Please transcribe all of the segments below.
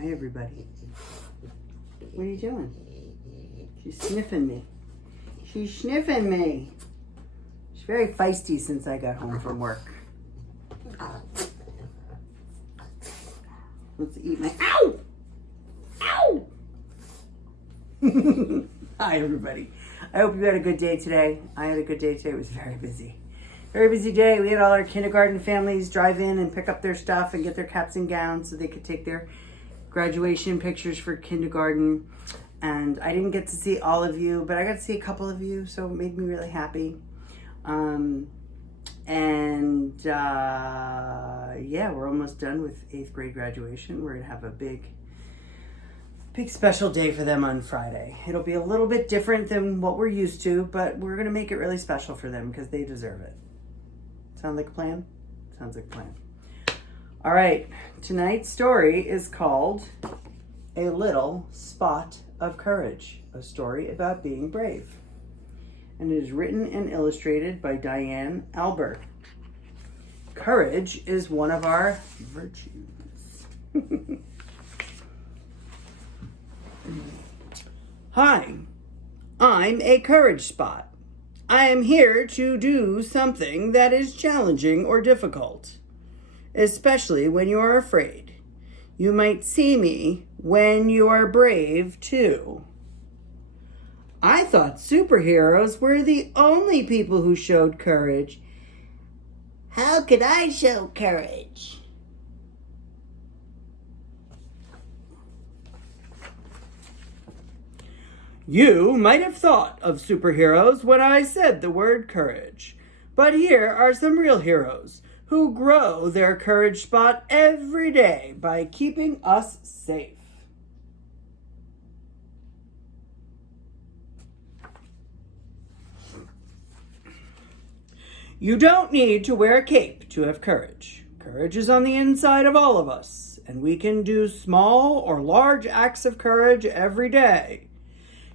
Hi, everybody. What are you doing? She's sniffing me. She's sniffing me. She's very feisty since I got home from work. Let's eat my... Ow! Ow! Hi, everybody. I hope you had a good day today. I had a good day today. It was very busy. Very busy day. We had all our kindergarten families drive in and pick up their stuff and get their caps and gowns so they could take their graduation pictures for kindergarten. And I didn't get to see all of you, but I got to see a couple of you, so it made me really happy. Yeah, we're almost done with 8th grade graduation. We're going to have a big special day for them on Friday. It'll be a little bit different than what we're used to, but we're going to make it really special for them because they deserve it. Sound like a plan? Sounds like a plan. All right, tonight's story is called A Little Spot of Courage, a story about being brave. And it is written and illustrated by Diane Albert. Courage is one of our virtues. Hi, I'm a courage spot. I am here to do something that is challenging or difficult, especially when you are afraid. You might see me when you are brave too. I thought superheroes were the only people who showed courage. How could I show courage? You might have thought of superheroes when I said the word courage, but here are some real heroes who grow their courage spot every day by keeping us safe. You don't need to wear a cape to have courage. Courage is on the inside of all of us, and we can do small or large acts of courage every day.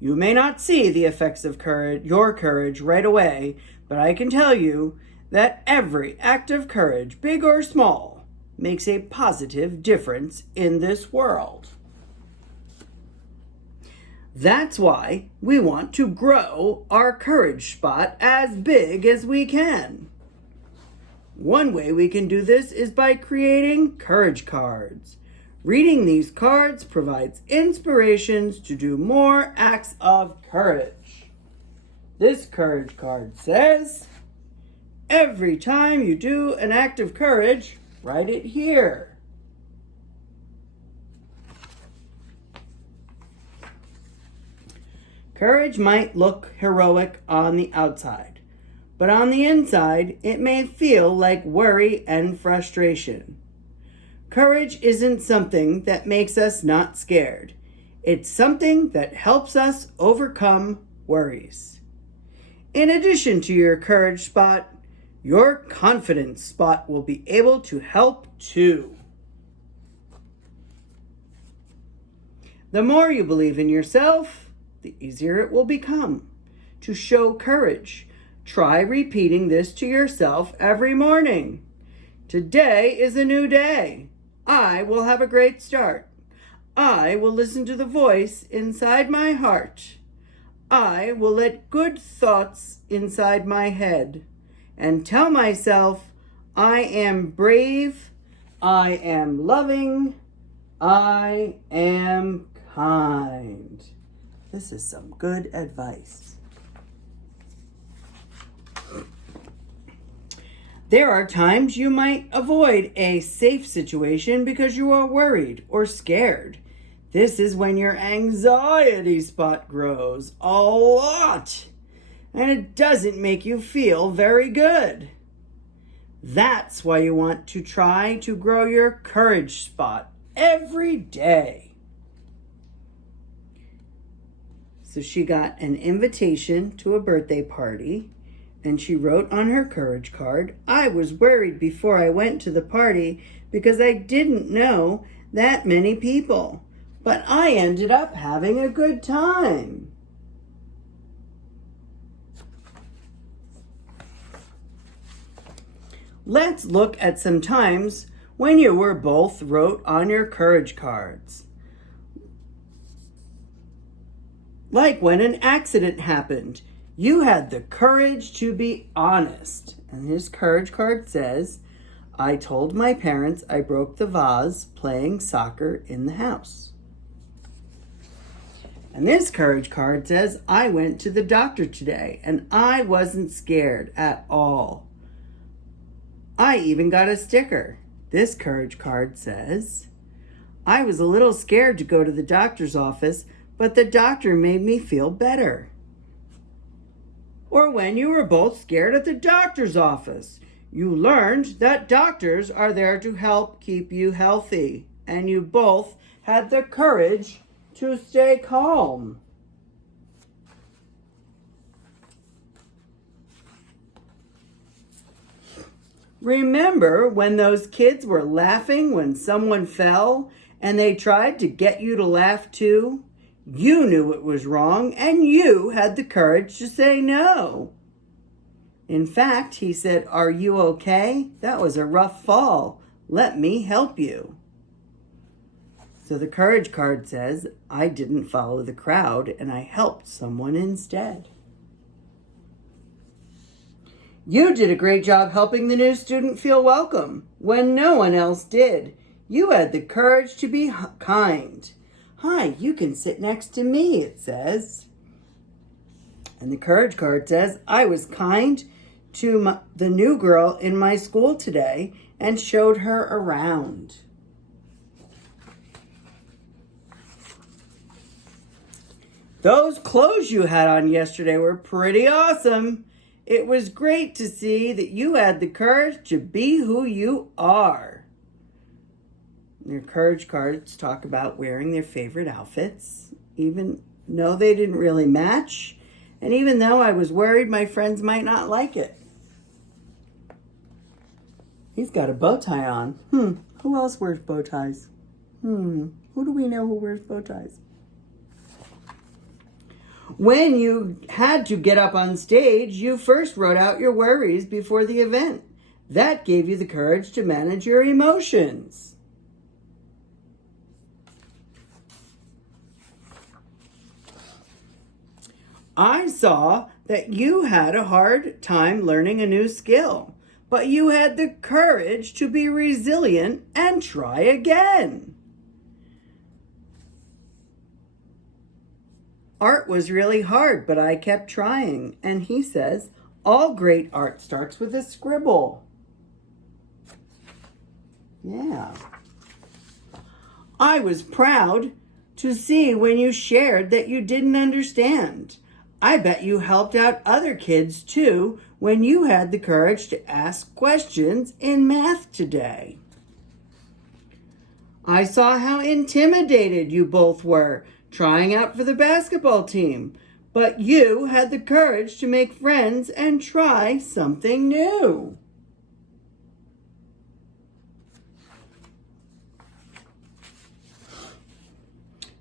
You may not see the effects of your courage right away, but I can tell you that every act of courage, big or small, makes a positive difference in this world. That's why we want to grow our courage spot as big as we can. One way we can do this is by creating courage cards. Reading these cards provides inspirations to do more acts of courage. This courage card says, every time you do an act of courage, write it here. Courage might look heroic on the outside, but on the inside, it may feel like worry and frustration. Courage isn't something that makes us not scared. It's something that helps us overcome worries. In addition to your courage spot, your confidence spot will be able to help too. The more you believe in yourself, the easier it will become to show courage. Try repeating this to yourself every morning. Today is a new day. I will have a great start. I will listen to the voice inside my heart. I will let good thoughts inside my head and tell myself I am brave, I am loving, I am kind. This is some good advice. There are times you might avoid a safe situation because you are worried or scared. This is when your anxiety spot grows a lot, and it doesn't make you feel very good. That's why you want to try to grow your courage spot every day. So she got an invitation to a birthday party. And she wrote on her courage card, I was worried before I went to the party because I didn't know that many people, but I ended up having a good time. Let's look at some times when you were both wrote on your courage cards. Like when an accident happened, you had the courage to be honest. And his courage card says, I told my parents I broke the vase playing soccer in the house. And this courage card says, I went to the doctor today and I wasn't scared at all. I even got a sticker. This courage card says, I was a little scared to go to the doctor's office, but the doctor made me feel better. Or when you were both scared at the doctor's office, you learned that doctors are there to help keep you healthy, and you both had the courage to stay calm. Remember when those kids were laughing when someone fell and they tried to get you to laugh too? You knew it was wrong and you had the courage to say no. In fact, he said, Are you okay? That was a rough fall. Let me help you. So the courage card says, I didn't follow the crowd and I helped someone instead. You did a great job helping the new student feel welcome when no one else did. You had the courage to be kind. Hi, you can sit next to me, it says. And the courage card says, I was kind to the new girl in my school today and showed her around. Those clothes you had on yesterday were pretty awesome. It was great to see that you had the courage to be who you are. Their courage cards talk about wearing their favorite outfits, even though they didn't really match, and even though I was worried my friends might not like it. He's got a bow tie on. Who else wears bow ties? Who do we know who wears bow ties? When you had to get up on stage, you first wrote out your worries before the event. That gave you the courage to manage your emotions. I saw that you had a hard time learning a new skill, but you had the courage to be resilient and try again. Art was really hard, but I kept trying. And he says, all great art starts with a scribble. Yeah. I was proud to see when you shared that you didn't understand. I bet you helped out other kids too when you had the courage to ask questions in math today. I saw how intimidated you both were trying out for the basketball team, but you had the courage to make friends and try something new.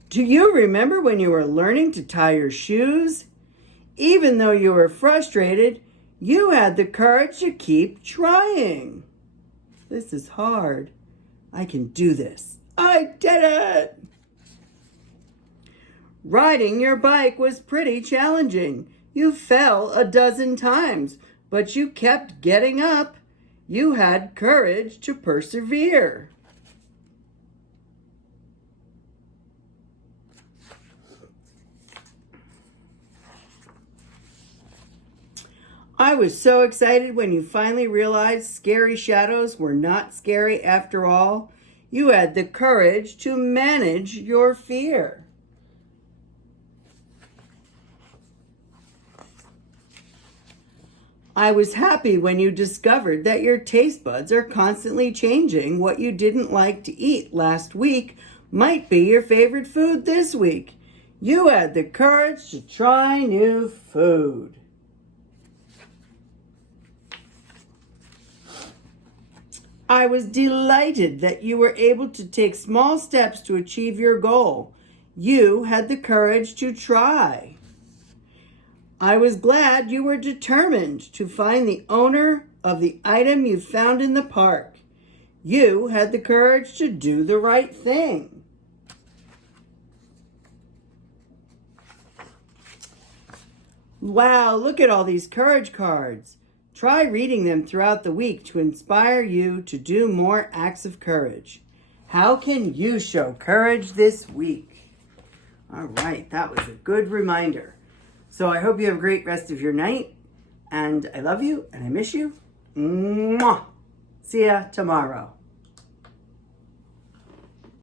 Do you remember when you were learning to tie your shoes? Even though you were frustrated, you had the courage to keep trying. This is hard. I can do this. I did it! Riding your bike was pretty challenging. You fell a dozen times, but you kept getting up. You had courage to persevere. I was so excited when you finally realized scary shadows were not scary after all. You had the courage to manage your fear. I was happy when you discovered that your taste buds are constantly changing. What you didn't like to eat last week might be your favorite food this week. You had the courage to try new food. I was delighted that you were able to take small steps to achieve your goal. You had the courage to try. I was glad you were determined to find the owner of the item you found in the park. You had the courage to do the right thing. Wow, look at all these courage cards. Try reading them throughout the week to inspire you to do more acts of courage. How can you show courage this week? All right, that was a good reminder. So I hope you have a great rest of your night. And I love you and I miss you. Mwah! See ya tomorrow.